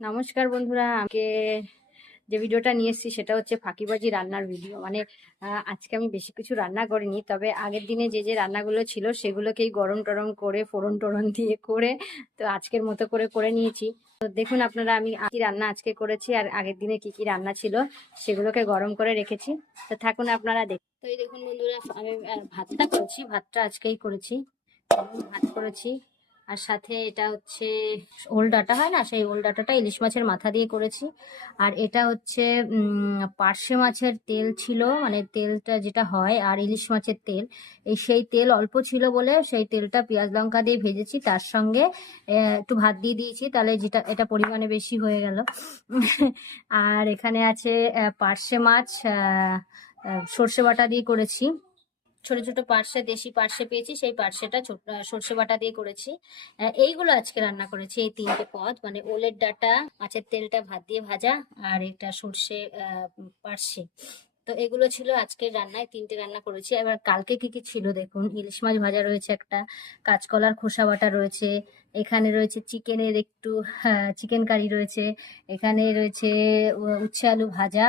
নমস্কার বন্ধুরা, আমাকে যে ভিডিওটা নিয়ে এসেছি সেটা হচ্ছে ফাঁকিবাজি রান্নার ভিডিও। মানে আজকে আমি বেশি কিছু রান্না করিনি, তবে আগের দিনে যে যে রান্নাগুলো ছিল সেগুলোকেই গরম টরম করে ফোড়ন টোড়ন দিয়ে করে তো আজকের মতো করে করে নিয়েছি। তো দেখুন আপনারা আমি কি রান্না আজকে করেছি আর আগের দিনে কি কি রান্না ছিল সেগুলোকে গরম করে রেখেছি। তো থাকুন আপনারা দেখুন। তো এই দেখুন বন্ধুরা, আমি ভাতটা করেছি, ভাতটা আজকেই করেছি, ভাত করেছি। আর সাথে এটা হচ্ছে ওল ডাঁটা হয় না, সেই ওল ডাঁটাটা ইলিশ মাছের মাথা দিয়ে করেছি। আর এটা হচ্ছে পার্শে মাছের তেল ছিল, মানে তেলটা যেটা হয়, আর ইলিশ মাছের তেল, সেই তেল অল্প ছিল বলে সেই তেলটা পেঁয়াজ লঙ্কা দিয়ে ভেজেছি, তার সঙ্গে একটু ভাত দিয়ে দিয়েছি, তাহলে যেটা এটা পরিমাণে বেশি হয়ে গেল। আর এখানে আছে পার্শে মাছ, সর্ষে বাটা দিয়ে করেছি। ছোট ছোট পার্শে, দেশি পার্শে পেয়েছি, সেই পার্শেটা সর্ষে বাটা দিয়ে করেছি। এইগুলো আজকে রান্না করেছি, এই তিনটে পদ, মানে ওলের ডাঁটা, মাছের তেলটা ভাত দিয়ে ভাজা, আর একটা সর্ষে পার্শে। তো এগুলো ছিল আজকের রান্নায়, তিনটে রান্না করেছি। এবার কালকে কি কি ছিল দেখুন। ইলিশ মাছ ভাজা রয়েছে একটা, কাঁচকলার খোসা বাটা রয়েছে, এখানে রয়েছে চিকেনের একটু চিকেন কারি রয়েছে, এখানে রয়েছে উচ্ছে আলু ভাজা।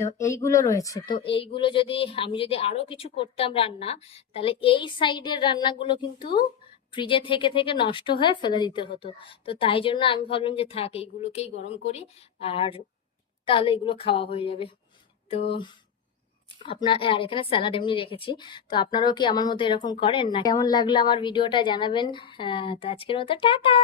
তো এইগুলো রয়েছে। তো এইগুলো যদি আমি যদি আরো কিছু করতাম রান্না, তাহলে এই সাইডের রান্নাগুলো কিন্তু ফ্রিজে থেকে থেকে নষ্ট হয়ে ফেলে দিতে হতো। তো তাই জন্য আমি ভাবলাম যে থাক, এইগুলোকেই গরম করি, আর তাহলে এগুলো খাওয়া হয়ে যাবে। তো আর এখানে স্যালাড এমনি রেখেছি। তো আপনারাও কি আমার মতো এরকম করেন না? কেমন লাগলো আমার ভিডিওটা জানাবেন। তো আজকের মতো টাটা।